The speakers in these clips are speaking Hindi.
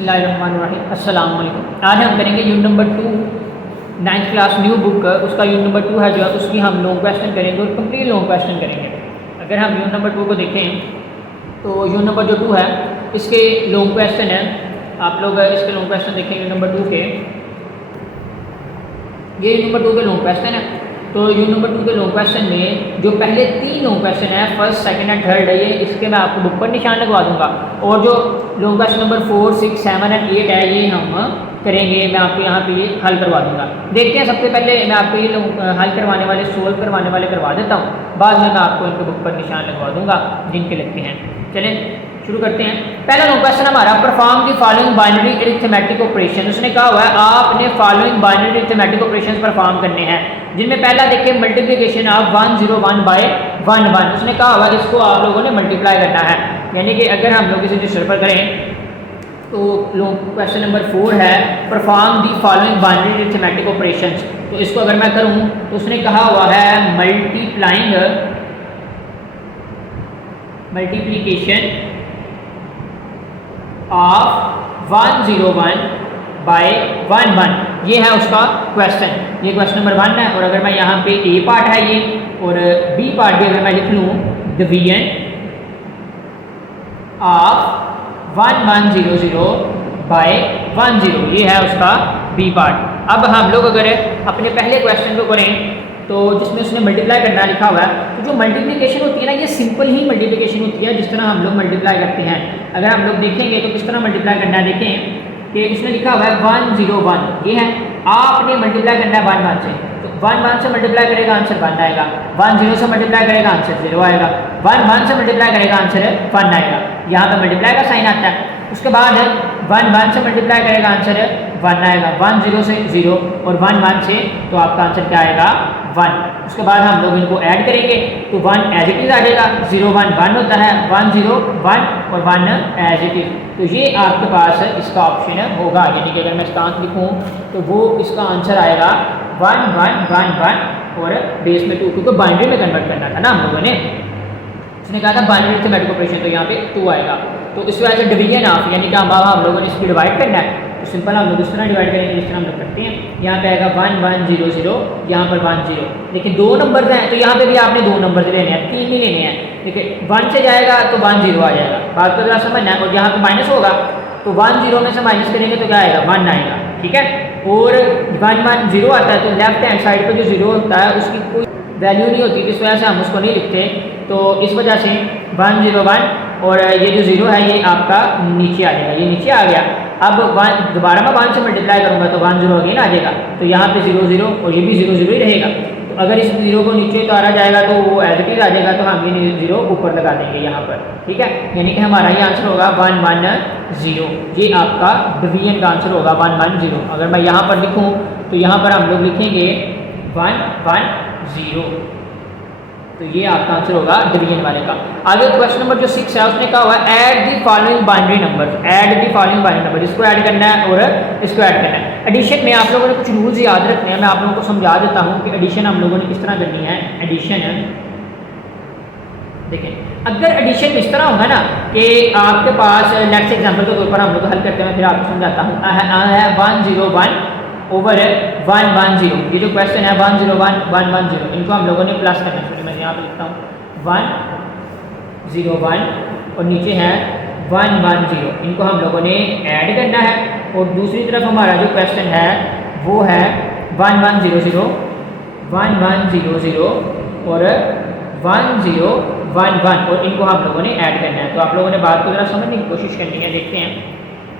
बिस्मिल्लाहिर्रहमानिर्रहीम। अस्सलाम वालेकुम। आज हम करेंगे unit number 2 9th class new book, उसका यूनिट नंबर 2 है जो है उसकी हम लॉन्ग क्वेश्चन करेंगे और कंप्लीट लॉन्ग क्वेश्चन करेंगे। अगर हम यूनिट नंबर 2 को देखें तो यूनिट नंबर जो 2 है इसके लॉन्ग क्वेश्चन है। आप लोग इसके लॉन्ग क्वेश्चन देखें यूनिट नंबर 2 के, ये यूनिट नंबर 2 के लॉन्ग क्वेश्चन है। तो यूनिट नंबर 2 के लॉन्ग क्वेश्चन में जो पहले 3 लॉन्ग क्वेश्चन है, फर्स्ट सेकंड एंड थर्ड है, ये इसके मैं आपको बुक पर निशान लगवा दूंगा। और जो लॉन्ग क्वेश्चन नंबर 4, 6, 7 एंड 8 है ये हम करेंगे, मैं आपको यहाँ पे ये हल करवा दूंगा। देखते हैं, सबसे पहले मैं आपको ये हल करवाने वाले, सोल्व करवाने वाले करवा देता हूँ, बाद में मैं आपको इनके बुक पर निशान लगवा दूंगा जिनके लगते हैं। चलें शुरू करते हैं। पहला लॉन्ग क्वेश्चन हमारा, perform the following binary arithmetic operation. उसने कहा हुआ है आपने following binary arithmetic operation perform करने हैं, जिनमें पहला देखिए मल्टीप्लिकेशन ऑफ 101 बाय 11। उसने कहा हुआ इसको आप लोगों ने मल्टीप्लाई करना है, यानी कि अगर हम लोग इसे रजिस्टर पर करें तो क्वेश्चन नंबर 4 है perform the following binary arithmetic operations. तो इसको अगर मैं करूं तो उसने कहा हुआ है मल्टीप्लिकेशन ऑफ 101 बाय 11, ये है उसका क्वेश्चन। ये क्वेश्चन नंबर 1 है। और अगर मैं यहाँ पे ए पार्ट है ये और बी पार्ट भी अगर मैं लिख लूँ, डिवीजन ऑफ 1100 बाय 10, ये है उसका बी पार्ट। अब हम लोग अगर अपने पहले क्वेश्चन को करें तो जिसमें उसने मल्टीप्लाई करना लिखा हुआ है, तो जो मल्टीप्लिकेशन होती है ना, ये सिंपल ही मल्टीप्लिकेशन होती है जिस तरह हम लोग मल्टीप्लाई करते हैं। अगर हम लोग देखेंगे तो किस तरह मल्टीप्लाई करना है, देखें कि उसने लिखा हुआ है 101, ये है, आपने मल्टीप्लाई करना है 11 से। तो 11 से मल्टीप्लाई करेगा आंसर 1 आएगा, 10 से मल्टीप्लाई करेगा आंसर 0 आएगा, 11 से मल्टीप्लाई करेगा आंसर 1 आएगा। यहाँ पर मल्टीप्लाई का साइन आता है। उसके बाद 11 से मल्टीप्लाई करेगा आंसर 1 आएगा, 10 से 0 और 11 से तो आपका आंसर क्या आएगा 1। उसके बाद हम लोग इनको ऐड करेंगे तो 1 एज इट इज आ जाएगा, 0 1 1 होता है, 1 0 1 और 1 एज इट इज। तो ये आपके पास इसका ऑप्शन होगा, यानी कि अगर मैं इसका आंसर लिखूँ तो वो इसका आंसर आएगा 1 1 1 1 और बेस में 2, क्योंकि बाइनरी में कन्वर्ट करना था ना हम लोगों ने। उसने कहा था बाइनरी अरिथमेटिक ऑपरेशन, तो यहाँ पे 2 आएगा। तो इस वजह से डिवीजन ऑफ, यानी कि हम लोगों ने इसकी डिवाइड करना है, तो सिंपल हम लोग इस तरह डिवाइड करेंगे जिस तरह हम लोग करते हैं। यहाँ पे आएगा 1 1 0 0, यहाँ पर 1 0। लेकिन 2 नंबर हैं तो यहाँ पे भी आपने 2 नंबर लेने हैं, 3 नहीं लेने हैं। देखिए 1 से जाएगा तो 1 0 आ जाएगा, बात को जरा समझना है। और यहाँ पे माइनस होगा तो 1 0 में से माइनस करेंगे तो क्या आएगा 1 आएगा, ठीक है। और 1 1 0 आता है तो लेफ्ट हैंड साइड पर जो 0 होता है उसकी कोई वैल्यू नहीं होती, जिस वजह से हम उसको नहीं लिखते। तो इस वजह से 1 0 1 और ये जो 0 है ये आपका नीचे आ जाएगा, ये नीचे आ गया। अब 1 दोबारा मैं 1 से मल्टीप्लाई करूँगा तो 1 0 अगेन आ जाएगा, तो यहाँ पे 0 0 और ये भी 0 0 ही रहेगा। तो अगर इस 0 को नीचे उतारा जाएगा तो वो एज इट इज आ जाएगा, तो हम ये 0 ऊपर लगा देंगे यहाँ पर, ठीक है। यानी कि हमारा ये आंसर होगा 1 1 0, ये आपका डिवीजन का आंसर होगा 1 1 0। अगर मैं यहाँ पर लिखूँ तो यहाँ पर हम लोग लिखेंगे 1 1 0, तो ये आपका आंसर होगा डिवीजन वाले का। आगे क्वेश्चन नंबर जो 6 है उसने कहा हुआ है add the following binary number, add the following binary number, इसको ऐड करना है और इसको ऐड करना है। एडिशन में आप लोगों ने कुछ रूल्स याद रखने हैं, मैं आप लोगों को समझा देता हूँ कि एडिशन हम लोगों ने किस तरह करनी है। एडिशन है, देखें अगर एडिशन इस तरह होगा ना कि आपके पास नेक्स्ट एग्जाम्पल के तौर पर हम लोग हल करते हैं, फिर आपको समझाता हूँ। 101 ओवर 1 1 0, ये जो क्वेश्चन है 1 0 1 1 1 0, इनको हम लोगों ने प्लस करना है। मैं यहाँ पे लिखता हूँ 1 0 1 और नीचे है 1 1 0, इनको हम लोगों ने ऐड करना है। और दूसरी तरफ हमारा जो क्वेश्चन है वो है 1 1 0 0 1 1 0 0 और 1 0 1 1, और इनको हम लोगों ने ऐड करना है। तो आप लोगों ने बात को जरा समझने की कोशिश करनी है। देखते हैं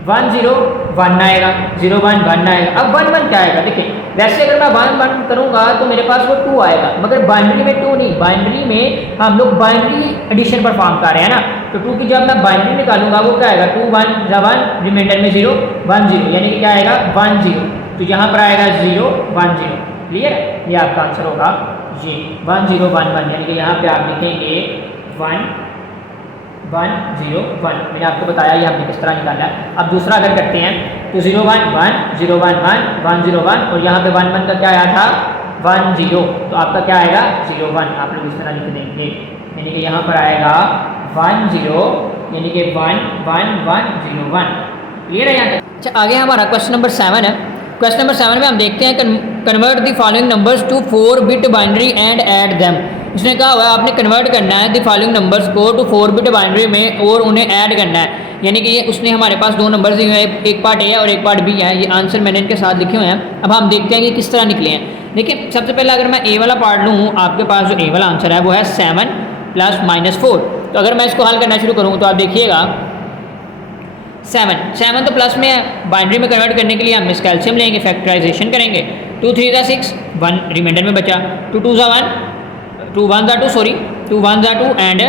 1 0 1 आएगा, 0 1 1 आएगा। अब 1 1 क्या आएगा, देखिए वैसे अगर मैं 1 1 करूंगा तो मेरे पास वो 2 आएगा, मगर बाइनरी में 2 नहीं, बाइनरी में हम लोग बाइनरी एडिशन परफॉर्म कर रहे हैं ना। तो 2 की जब मैं बाइनरी निकालूंगा वो क्या आएगा 2 1 1, रिमाइंडर में 0 1 0, यानी कि क्या आएगा 1 0। तो यहाँ पर आएगा 0 1 0, क्लियर। ये आपका आंसर होगा ये 1 0 1 1, यानी कि यहाँ पे आप लिखेंगे 1 1 0 1। मैंने आपको बताया ये हमने किस तरह निकाला है। अब दूसरा अगर करते हैं तो 0 1 1 0 1 1 1 0 1, और यहाँ पे 1 1 का क्या आया था 1 0, तो आपका क्या आएगा 0 1। आप लोग इस तरह लिख देंगे, यानी कि यहाँ पर आएगा 1 0, यानी कि 1 1 1 0 1। क्लियर है यहाँ तक? अच्छा, आगे हमारा क्वेश्चन नंबर 7 है। क्वेश्चन नंबर 7 में हम देखते हैं convert the following numbers to 4 bit binary and add them. इसने कहा हुआ है आपने कन्वर्ट करना है द फॉलोइंग नंबर्स को टू 4 बिट बाइनरी में और उन्हें ऐड करना है। यानी कि ये उसने हमारे पास दो नंबर्स दिए हुए हैं, एक पार्ट ए है और एक पार्ट बी है। ये आंसर मैंने इनके साथ लिखे हुए हैं। अब हम देखते हैं कि किस तरह निकले हैं। देखिए, सबसे पहले अगर मैं ए वाला पार्ट लूँ, आपके पास जो ए वाला आंसर है वो है 7 + -4। तो अगर मैं इसको हल करना शुरू करूँ तो आप देखिएगा 7 तो प्लस में है, बाइनरी में कन्वर्ट करने के लिए हम इसका एलसीएम लेंगे, फैक्टराइजेशन करेंगे। 2 3 × 6, 1 रिमाइंडर में बचा। 2 2 = 1, 2 1 = 2, सॉरी 2 1 = 2 एंड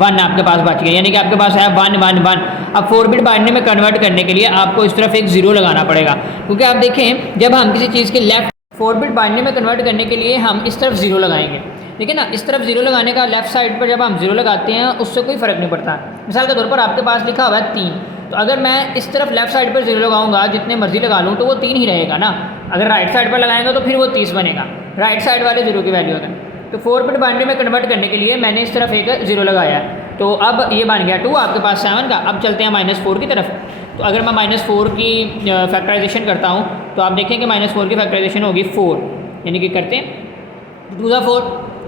1 आपके पास बच गया। यानी कि आपके पास है 1 1 1। अब 4 बिट बाइनरी में कन्वर्ट करने के लिए आपको इस तरफ एक 0 लगाना पड़ेगा, क्योंकि आप देखें जब हम किसी चीज़ के लेफ्ट 4 बिट बाइनरी में कन्वर्ट करने के लिए हम इस तरफ 0 लगाएंगे। ठीक है ना, इस तरफ 0 लगाने का लेफ्ट साइड पर जब हम 0 लगाते हैं उससे कोई फ़र्क नहीं पड़ता। मिसाल के तौर पर आपके पास लिखा हुआ है 3, तो अगर मैं इस तरफ लेफ्ट साइड पर 0 लगाऊंगा, जितने मर्जी लगा लूँ तो वो 3 ही रहेगा ना। अगर राइट साइड पर लगाएंगे तो फिर वो 30 बनेगा, राइट साइड वाले 0 की वैल्यू अगर। तो 4 बिट बाइनरी में कन्वर्ट करने के लिए मैंने इस तरफ एक 0 लगाया है, तो अब ये बन गया 2 आपके पास 7 का। अब चलते हैं -4 की तरफ। तो अगर मैं -4 की फैक्टराइजेशन करता हूँ तो आप देखें कि -4 की फैक्टराइजेशन होगी 4, यानी कि करते हैं 2 × 4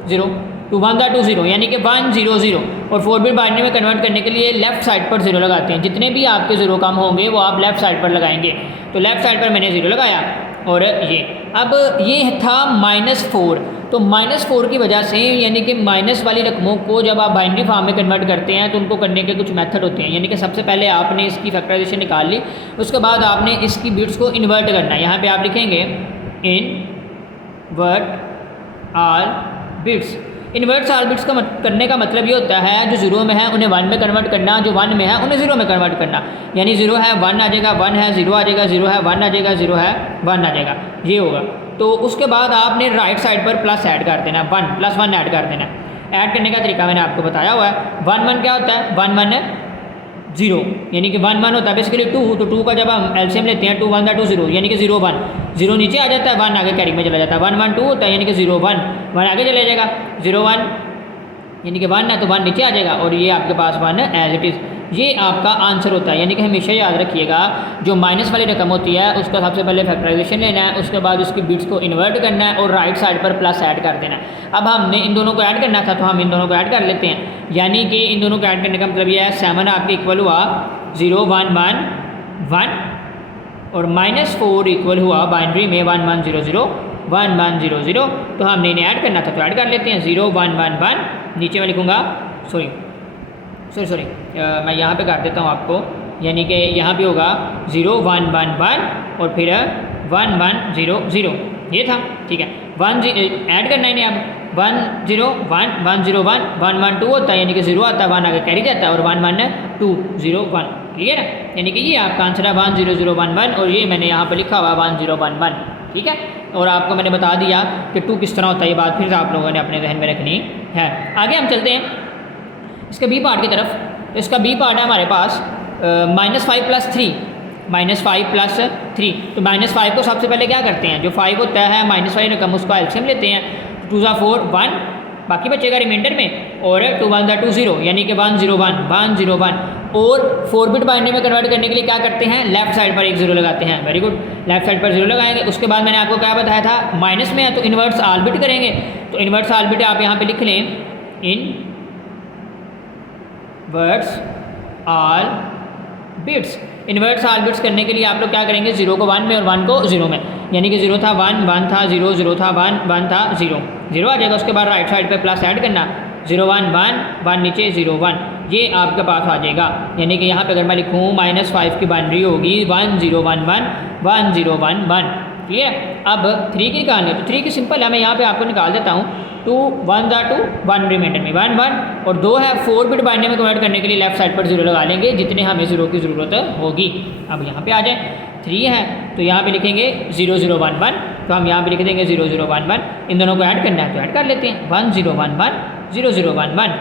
0, 2 1 = 2 0, यानी कि 1 0 0। और 4 बिट बाइनरी में कन्वर्ट करने के लिए लेफ्ट साइड पर 0 लगाते हैं। जितने भी आपके 0 कम होंगे वो आप लेफ्ट साइड पर लगाएंगे। तो लेफ्ट साइड पर मैंने 0 लगाया और ये अब ये था -4। तो -4 की वजह से, यानी कि माइनस वाली रकमों को जब आप बाइनरी फॉर्म में कन्वर्ट करते हैं तो उनको करने के कुछ मेथड होते हैं। यानी कि सबसे पहले आपने इसकी फैक्टराइजेशन निकाल ली, उसके बाद आपने इसकी बिट्स को इन्वर्ट करना है। यहाँ पे आप लिखेंगे invert all bits. Invert all bits का करने का मतलब ये होता है जो 0 में है उन्हें 1 में कन्वर्ट करना, जो 1 में है उन्हें 0 में कन्वर्ट करना। यानी 0 है 1 आ जाएगा, 1 है 0 आ जाएगा, 0 है 1 आ जाएगा, 0 है 1 आ जाएगा, ये होगा। तो उसके बाद आपने राइट साइड पर प्लस ऐड कर देना, 1 + 1 ऐड कर देना। ऐड करने का तरीका मैंने आपको बताया हुआ है। 1 1 क्या होता है, 1 1 0, यानी कि 1 1 होता है बेसिकली 2। तो 2 का जब हम एलसीएम लेते हैं 2 1 = 2 0, यानी कि 0 1, 0 नीचे आ जाता है, 1 आगे कैरी में चला जाता है। 1 1 2 होता है, यानी कि 0 1, 1 आगे चला जाएगा, 0 1 यानी कि 1 है तो 1 नीचे आ जाएगा और ये आपके पास 1 है एज इट इज़। ये आपका आंसर होता है। यानी कि हमेशा याद रखिएगा जो माइनस वाली रकम होती है उसका सबसे पहले फैक्टराइजेशन लेना है, उसके बाद उसकी बिट्स को इन्वर्ट करना है और राइट साइड पर प्लस ऐड कर देना है। अब हमने इन दोनों को ऐड करना था तो हम इन दोनों को ऐड कर लेते हैं। यानी कि इन दोनों को ऐड करने का मतलब ये है 7 आपके इक्वल हुआ 0 1 1 1 और -4 इक्वल हुआ बाइनरी में 1 1 0 0 1 1 0 0। तो हमने इन्हें ऐड करना था तो ऐड कर लेते हैं। 0 1 1 1 नीचे मैं लिखूँगा, सॉरी मैं यहाँ पे कर देता हूँ आपको, यानी कि यहाँ पे होगा 0 1 1 1 और फिर 1 1 0 0, ये था। ठीक है, 1 ऐड करना है अब 1 0 1 1 0 1 1 1 2 होता है, यानी कि 0 आता है, 1 आगे कैरी जाता है और 1 1 2 0 1। क्लियर है, यानी कि ये आपका आंसर है 1 0 0 1 1 और ये मैंने यहाँ पर लिखा हुआ 1 0 1 1। ठीक है, और आपको मैंने बता दिया कि 2 किस तरह होता है, ये बात फिर से आप लोगों ने अपने जहन में रखनी है। आगे हम चलते हैं इसके बी पार्ट की तरफ। तो इसका बी पार्ट है हमारे पास -5 + 3, -5 + 3। तो -5 को सबसे पहले क्या करते हैं, जो 5 होता है माइनस वाली रकम उसका एलसीएम लेते हैं। 2 × 4 1, बाकी बचेगा रिमाइंडर में, और 2 1 = 2 0, यानी कि 1 0 1 1 0 1। और 4 बिट बाइनरी में कन्वर्ट करने के लिए क्या करते हैं, लेफ्ट साइड पर एक 0 लगाते हैं। वेरी गुड, लेफ्ट साइड पर 0 लगाएंगे। उसके बाद मैंने आपको क्या बताया था, माइनस में है तो इन्वर्ट्स ऑल बिट करेंगे। तो इन्वर्ट्स ऑल बिट आप यहाँ पे लिख लें, इन्वर्ट्स ऑल बिट्स। इन्वर्ट्स ऑल बिट्स करने के लिए आप लोग क्या करेंगे, 0 को 1 में और 1 को 0 में, यानी कि 0 था 1 1 था 0 0 था 1 1 था 0 0 आ जाएगा। उसके बाद राइट साइड पे प्लस ऐड करना, 0 1 1 1 नीचे 0 1, ये आपके पास आ जाएगा। यानी कि यहाँ पे अगर मैं लिखूँ -5 की बाइनरी होगी 1 0 1 1 1 0 1 1। क्लियर, अब 3 की निकालनी है तो 3 की सिंपल है, मैं यहाँ पे आपको निकाल देता हूँ। 2 1 × 2 1 रिमाइंडर में 1 1 और 2 है। 4 बिट बाइनरी में कन्वर्ट करने के लिए लेफ्ट साइड पर 0 लगा लेंगे जितने हमें 0 की ज़रूरत होगी। अब यहाँ पे आ जाए, 3 है तो यहाँ पे लिखेंगे 0 0 1 1, तो हम यहाँ पे लिख देंगे 0 0 1 1। इन दोनों को ऐड करना है तो ऐड कर लेते हैं, 1 0 1 1 0 0 1 1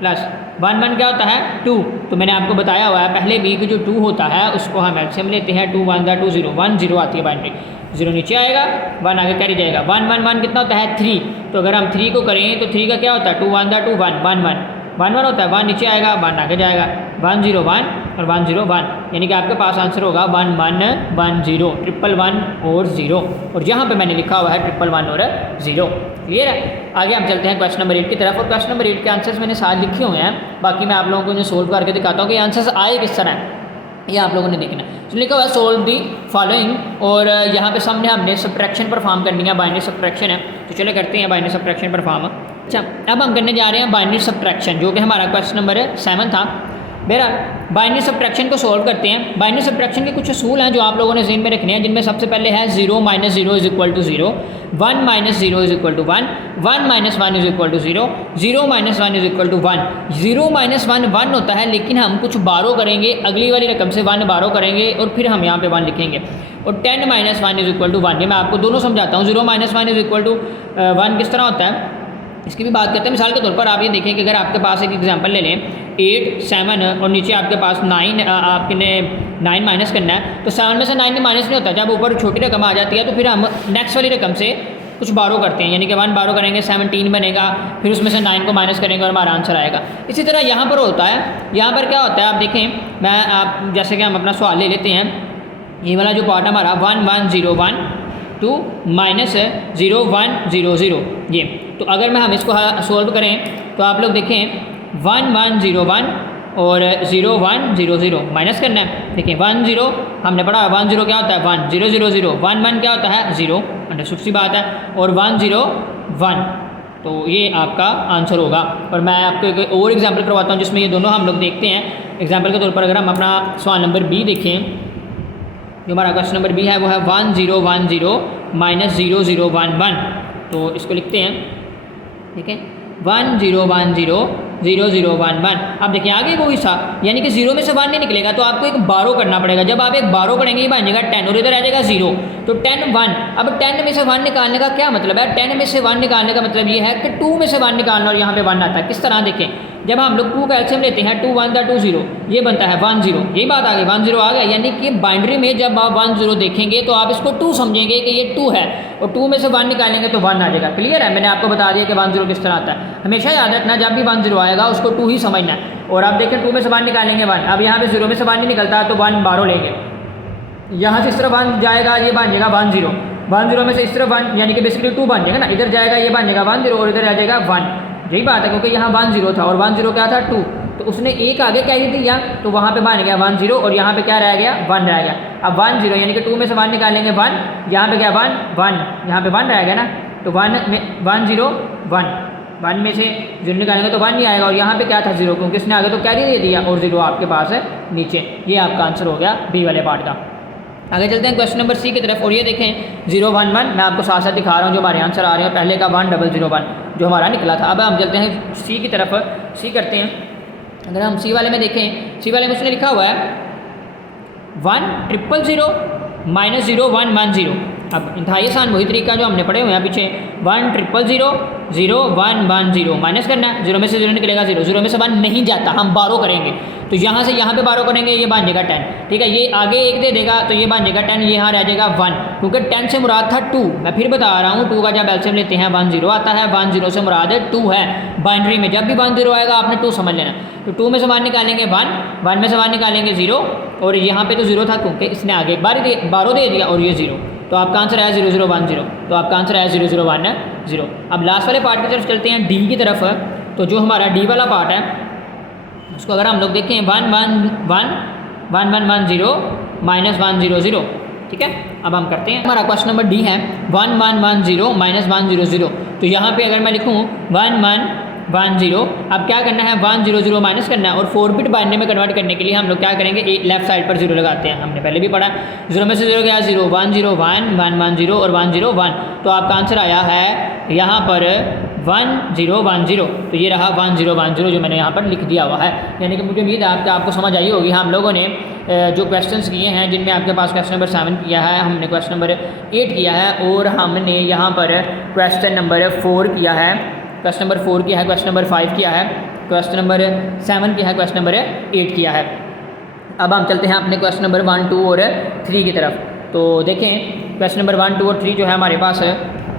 प्लस 1 1 क्या होता है 2। तो मैंने आपको बताया हुआ है पहले भी कि जो 2 होता है उसको हम एलसीएम लेते हैं। 2 1 × 2 0 1 0 आती है बाइनरी, 0 नीचे आएगा 1 आगे कैरी जाएगा। 1 1 1 कितना होता है 3। तो अगर हम 3 को करें तो 3 का क्या होता है 2 1 × 2 1 1 1 1 1 होता है, 1 नीचे आएगा 1 आगे जाएगा 1 0 1 और 1 0 1, यानी कि आपके पास आंसर होगा 1 1 1 0, 1 1 1 और 0, और यहाँ पे मैंने लिखा हुआ है 1 1 1 और 0। क्लियर है। आगे हम चलते हैं क्वेश्चन नंबर 8 की तरफ, और क्वेश्चन नंबर 8 के आंसर्स मैंने साथ लिखे हुए हैं, बाकी मैं आप लोगों को जो सोल्व करके दिखाता हूँ कि आंसर्स आए किस तरह है, ये आप लोगों ने देखना है। तो लिखा हुआ है सोल्व दी फॉलोइंग, और यहाँ पे सामने हमने सब्ट्रैक्शन परफॉर्म करनी है, बाइनरी सब्ट्रैक्शन है, तो चले करते हैं बाइनरी सब्ट्रैक्शन परफॉर्म। अच्छा, अब हम करने जा रहे हैं बाइनरी सब्ट्रैक्शन, जो कि हमारा क्वेश्चन नंबर 7 था। बहरहाल बाइनरी सब्ट्रैक्शन को सोल्व करते हैं। बाइनरी सब्ट्रैक्शन के कुछ असूल हैं जो आप लोगों ने ज़हन में रखने हैं, जिनमें सबसे पहले है 0 - 0 = 0, 1 - 0 = 1, 1 - 1 = 0, 0 - 1 = 1। 0 - 1 1 होता है, लेकिन हम कुछ बारो करेंगे, अगली वाली रकम से 1 बारो करेंगे और फिर हम यहाँ पे 1 लिखेंगे। और 10 - 1 = 1, ये मैं आपको दोनों समझाता हूँ। 0 - 1 = 1 किस तरह होता है, इसकी भी बात करते हैं। मिसाल के तौर पर आप ये देखें कि अगर आपके पास एक एग्जांपल ले लें, 8 7 और नीचे आपके पास 9, आपने 9 माइनस करना है, तो 7 में से 9 माइनस नहीं होता, जब ऊपर छोटी रकम आ जाती है तो फिर हम नेक्स्ट वाली रकम से कुछ बारो करते हैं, यानी कि 1 बारो करेंगे, 17 बनेगा, फिर उसमें से 9 को माइनस करेंगे और हमारा आंसर आएगा। इसी तरह यहाँ पर होता है, यहाँ पर क्या होता है आप देखें, आप जैसे कि हम अपना सवाल ले लेते हैं, ये वाला जो पार्ट हमारा 1 1 0 1 2 - 0 1 0 0, ये तो अगर हम इसको सोल्व करें तो आप लोग देखें 1 1 0 1 और 0 1 0 0 माइनस करना है। देखिए 1 0 हमने पढ़ा, 1 0 क्या होता है 1, 0 0 0, 1 1 क्या होता है 0, अंडरस्टूड सी बात है, और 1 0 1, तो ये आपका आंसर होगा। और मैं आपको एक और एग्जांपल करवाता हूँ जिसमें ये दोनों हम लोग देखते हैं। एग्जांपल के तौर पर अगर हम अपना सवाल नंबर बी देखें, जो हमारा क्वेश्चन नंबर बी है वो है 1 0 1 0 - 0 0 1 1, तो इसको लिखते हैं, ठीक है, 1 0 1 0 0 0 1 1। अब देखिए आगे वो हिस्सा, यानी कि 0 में से 1 नहीं निकलेगा, तो आपको एक बारो करना पड़ेगा। जब आप एक बारो करेंगे ये बन जाएगा 10 और इधर आ जाएगा 0, तो 10 1। अब 10 में से 1 निकालने का क्या मतलब है, 10 में से 1 निकालने का मतलब ये है कि 2 में से 1 निकालना, और यहाँ पे 1 आता है। किस तरह देखें, जब हम लोग 2 का एलसीएम लेते हैं, 2 1 2 0, ये बनता है 1 0, यही बात आ गई, 1 0 आ गया, यानी कि बाइनरी में जब आप 1 0 देखेंगे तो आप इसको 2 समझेंगे कि ये 2 है, और 2 में से 1 निकालेंगे तो 1 आ जाएगा। क्लियर है, मैंने आपको बता दिया कि 1 0 किस तरह आता है। हमेशा याद रखना, जब भी 1 0 आएगा उसको 2 ही समझना है। और आप देखें 2 में से 1 निकालेंगे 1, अब यहाँ पे 0 में से 1 नहीं निकलता तो 1 बारो लेंगे, यहाँ से इस तरफ 1 जाएगा, ये बन जाएगा 1 0, 1 0 में से इस तरफ 1, यानी कि बेसिकली 2 बन जाएगा ना, इधर जाएगा ये बन जाएगा 1 0 और इधर आ जाएगा 1। यही बात है, क्योंकि यहाँ 1 0 था और 1 0 क्या था 2, तो उसने एक आगे कैरी दिया तो वहाँ पे बन गया 1 0, और यहाँ पे क्या रह गया 1 रह गया। अब 1 0 यानी कि 2 में से 1 निकालेंगे 1, यहाँ पे क्या 1 1, यहाँ पे 1 रह गया ना, तो 1 0 1, 1 में से 0 निकालेंगे तो 1 नहीं आएगा, और यहाँ पे क्या था 0, क्योंकि इसने आगे तो कैरी दे दिया, और 0 आपके पास है नीचे। ये आपका आंसर हो गया बी वाले पार्ट का। आगे चलते हैं क्वेश्चन नंबर सी की तरफ, और ये देखें 0 1 1, मैं आपको साथ साथ दिखा रहा हूँ जो हमारे आंसर आ रहे हैं। पहले का 1 0 0 1 जो हमारा निकला था। अब हम चलते हैं सी की तरफ, सी करते हैं। अगर हम सी वाले में देखें, सी वाले में उसने लिखा हुआ है 1 0 0 - 0 1 1 0। अब इंतहाई आसान वही तरीका जो हमने पढ़े हुए हैं पीछे, 1 0 0 0 1 1 0 माइनस करना है, 0 में से 0 निकलेगा 0, 0 में से 1 नहीं जाता, हम बारो करेंगे, तो यहाँ से यहाँ पे बारो करेंगे, ये बन जाएगा 10, ठीक है, ये आगे 1 दे देगा तो ये बन जाएगा 10, ये यहाँ रह जाएगा 1, क्योंकि 10 से मुराद था 2। मैं फिर बता रहा हूँ 2 का जब एलसीएम लेते हैं 1 0 आता है, 1 0 से मुराद 2 है। बाइनरी में जब भी 1 0 आएगा आपने 2 समझ लेना, तो 2 में से 1 निकालेंगे 1, 1 में से 1 निकालेंगे 0, और यहाँ पे तो 0 था क्योंकि इसने आगे एक बार बारो दे दिया, और ये 0, तो आपका आंसर है 0 0 1 0, तो आपका आंसर है 0 0 1 0। अब लास्ट वाले पार्ट की तरफ चलते हैं, डी की तरफ। तो जो हमारा डी वाला पार्ट है उसको अगर हम लोग देखें 1 1 1 1 1 1 0 -1 0 0, ठीक है। अब हम करते हैं, हमारा क्वेश्चन नंबर डी है 1 1 1 0 -1 0 0। तो यहाँ पे अगर मैं लिखूँ 1 1 1 0, अब क्या करना है 1 0 0 माइनस करना है, और 4 बिट बाइनरी में कन्वर्ट करने के लिए हम लोग क्या करेंगे, लेफ्ट साइड पर 0 लगाते हैं, हमने पहले भी पढ़ा। 0 में से 0 गया 0, 1 0 1 1 1 0 और 1 0 1, तो आपका आंसर आया है यहाँ पर 1 0 1 0। तो ये रहा 1 0 1 0 जो मैंने यहाँ पर लिख दिया हुआ है। यानी कि मुझे उम्मीद है कि आपको समझ आई होगी। हम लोगों ने जो क्वेश्चंस किए हैं, जिनमें आपके पास क्वेश्चन नंबर 7 किया है, हमने क्वेश्चन नंबर 8 किया है, और हमने यहाँ पर क्वेश्चन नंबर 4 किया है, क्वेश्चन नंबर 4 किया है, क्वेश्चन नंबर 5 किया है, क्वेश्चन नंबर 7 किया है, क्वेश्चन नंबर 8 किया है। अब हम चलते हैं अपने क्वेश्चन नंबर 1 2 और 3 की तरफ। तो देखें क्वेश्चन नंबर 1 2 और 3 जो है हमारे पास है,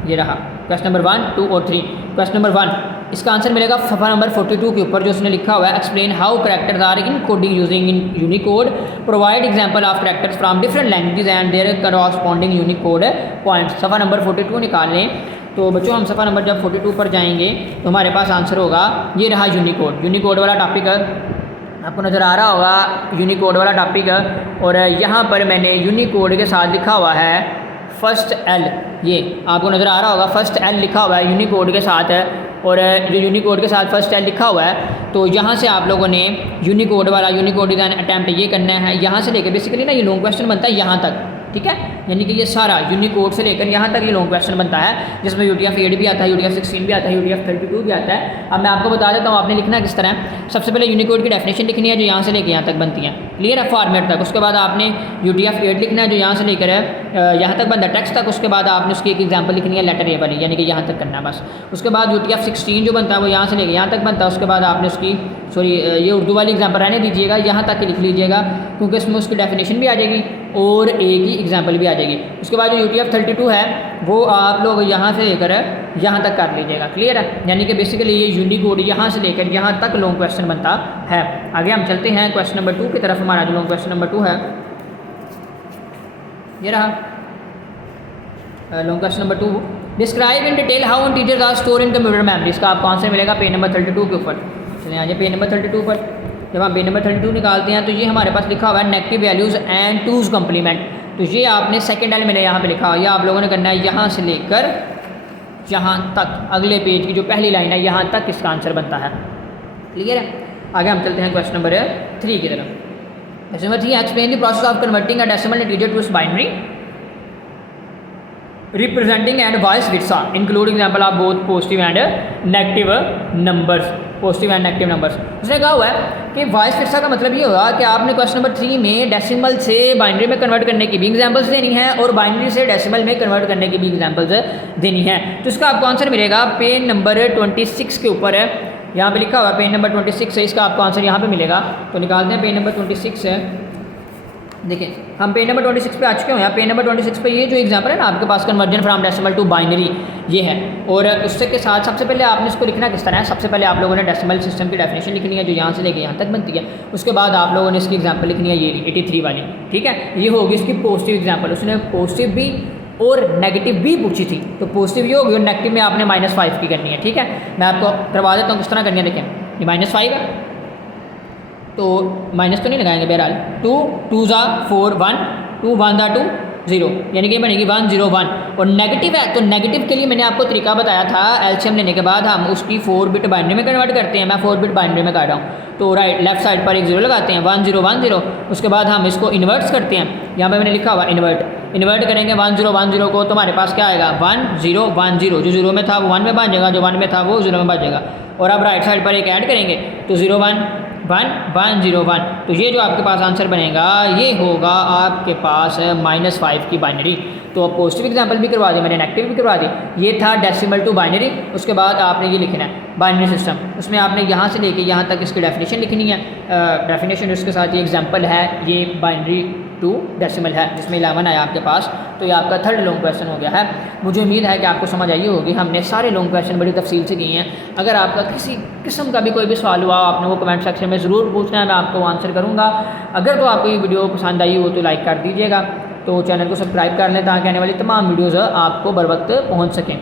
ये रहा क्वेश्चन नंबर 1 2 और 3। क्वेश्चन नंबर 1, इसका आंसर मिलेगा सफ़ा नंबर 42 के ऊपर, जो उसने लिखा हुआ है explain how characters are in coding using in Unicode, provide example of characters from different languages and their corresponding Unicode points. सफ़ा नंबर 42 निकाल लें। तो बच्चों हम सफ़ा नंबर जब 42 पर जाएंगे तो हमारे पास आंसर होगा, ये रहा यूनिकोड। यूनिकोड वाला टॉपिक आपको नज़र आ रहा होगा, यूनिकोड वाला टॉपिक, और यहाँ पर मैंने यूनिकोड के साथ लिखा हुआ है फर्स्ट एल, ये आपको नज़र आ रहा होगा फर्स्ट एल लिखा हुआ है यूनिकोड के साथ है। और जो यूनिकोड के साथ फर्स्ट एल लिखा हुआ है, तो यहाँ से आप लोगों ने यूनिकोड वाला यूनिकोड डिज़ाइन अटैम्प्ट ये करना है, यहाँ से लेकर बेसिकली ना ये लॉन्ग क्वेश्चन बनता है यहाँ तक, ठीक है, यानी कि ये सारा यूनिकोड से लेकर यहाँ तक ये लॉन्ग क्वेश्चन बनता है, जिसमें UTF-8 भी आता है, UTF-16 भी आता है, UTF-32 भी आता है। अब मैं आपको बता देता हूँ आपने लिखना किस तरह। सबसे पहले यूनिकोड की डेफिनेशन लिखनी है जो यहाँ से लेकर यहाँ तक बनती है, क्लियर है, फॉर्मेट तक। उसके बाद आपने UTF-8 लिखना है जो यहाँ से लेकर यहाँ तक बनता है टेक्स्ट तक। उसके बाद आपने उसकी एक एग्जाम्पल लिखनी है लेटर ए वाली, यानी कि यहाँ तक करना है बस। उसके बाद UTF-16 जो बनता है वो यहाँ से लेकर यहाँ तक बनता है। उसके बाद आपने उसकी ये उर्दू वाली एग्जाम्पल रहने दीजिएगा, यहाँ तक की लिख लीजिएगा, क्योंकि इसमें उसकी डेफिनेशन भी आ जाएगी और एक ही एग्जाम्पल भी आ जाएगी। उसके बाद जो UTF-32 है वो आप लोग यहाँ से लेकर यहाँ तक कर लीजिएगा, क्लियर है, यानी कि बेसिकली ये यूनिकोड यहाँ से लेकर यहाँ तक लॉन्ग क्वेश्चन बनता है। आगे हम चलते हैं क्वेश्चन नंबर 2 की तरफ। हमारा जो लॉन्ग क्वेश्चन नंबर 2 है ये रहा long question number 2। Describe in detail how integers are store in computer memory. इसका आपको आंसर मिलेगा पेज नंबर 32 के ऊपर। चलिए आ जाए पेज नंबर 32 पर। जब हम पेज नंबर 32 निकालते हैं तो ये हमारे पास लिखा हुआ है negative values and twos complement. तो ये आपने सेकेंड एल मैंने यहाँ पे लिखा हुआ, ये आप लोगों ने करना है यहाँ से लेकर यहाँ तक, अगले पेज की जो पहली लाइन है यहाँ तक इसका आंसर बनता है, क्लियर है। आगे हम चलते हैं क्वेश्चन नंबर 3 की तरफ। Question number 3, explain the process of converting a decimal integer to binary representing and vice versa, include example of both positive and negative numbers, positive and negative numbers. उसने कहा हुआ है कि वाइस वर्सा का मतलब ये होगा कि आपने क्वेश्चन नंबर 3 में डेसिमल से बाइनरी में कन्वर्ट करने की भी एग्जांपल्स देनी है और बाइनरी से डेसिमल में कन्वर्ट करने की भी एग्जांपल्स देनी है। तो इसका आपको आंसर मिलेगा पेज नंबर 26 के ऊपर है, यहाँ पे लिखा हुआ है पेज नंबर 26 है, इसका आपको आंसर यहाँ पे मिलेगा। तो निकालते हैं पेज नंबर 26 है। देखिए हम पेज नंबर 26 पे आ चुके हैं। पेज नंबर 26 पे ये जो एग्जांपल है ना आपके पास, conversion from decimal to binary, ये है। और उससे के साथ सबसे पहले आपने इसको लिखना किस तरह है, सबसे पहले आप लोगों ने डेसिमल सिस्टम की डेफिनेशन लिखनी है जो यहाँ से लेके यहाँ तक बनती है। उसके बाद आप लोगों ने इसकी एग्जांपल लिखनी है ये 83 वाली, ठीक है, ये होगी इसकी पॉजिटिव एग्जांपल। उसने पॉजिटिव भी और नेगेटिव भी पूछी थी, तो पॉजिटिव ये होगी और नेगेटिव में आपने -5 की करनी है, ठीक है। मैं आपको करवा देता हूँ किस तरह करनी है। देखें ये -5 है तो माइनस तो नहीं लगाएंगे, बहरहाल 2 2 ज़ा 4 1 2 1 ज़ा 2 0, यानी कि बनेगी 1 0 1। और नेगेटिव है तो नेगेटिव के लिए मैंने आपको तरीका बताया था, एलसीएम लेने के बाद हम उसकी 4 बिट बाइनरी में कन्वर्ट करते हैं। मैं 4 बिट बाइनरी में कर रहा हूँ, तो राइट लेफ्ट साइड पर एक 0 लगाते हैं, 1 0 1 0। उसके बाद हम इसको इन्वर्ट्स करते हैं, यहाँ पे मैंने लिखा हुआ इन्वर्ट करेंगे 1 0 1 0 को, तो हमारे पास क्या आएगा 1 0 1 0। जो 0 में था वो 1 में बन जाएगा, जो 1 में था वो 0 में बन जाएगा। और अब राइट साइड पर एक ऐड करेंगे तो 0 1 1 1 0 1। तो ये जो आपके पास आंसर बनेगा ये होगा आपके पास -5 की बाइनरी। तो अब पॉजिटिव एग्जांपल भी करवा दी मैंने, नेगेटिव भी करवा दी। ये था डेसिमल टू बाइनरी। उसके बाद आपने ये लिखना है बाइनरी सिस्टम, उसमें आपने यहाँ से लेके यहाँ तक इसकी डेफिनेशन लिखनी है। डेफिनेशन उसके साथ ये एग्जांपल है, ये बाइनरी टू डेसिमल है जिसमें 11 आया आपके पास। तो ये आपका थर्ड लॉन्ग क्वेश्चन हो गया है। मुझे उम्मीद है कि आपको समझ आई होगी। हमने सारे लॉन्ग क्वेश्चन बड़ी तफसील से किए हैं। अगर आपका किसी किस्म का भी कोई भी सवाल हुआ आपने वो कमेंट सेक्शन में ज़रूर पूछना है, मैं आपको आंसर करूँगा। अगर तो आपको ये वीडियो पसंद आई हो तो लाइक कर दीजिएगा, तो चैनल को सब्सक्राइब कर लें ताकि आने वाली तमाम वीडियोज़ आपको बर वक्त पहुँच सकें।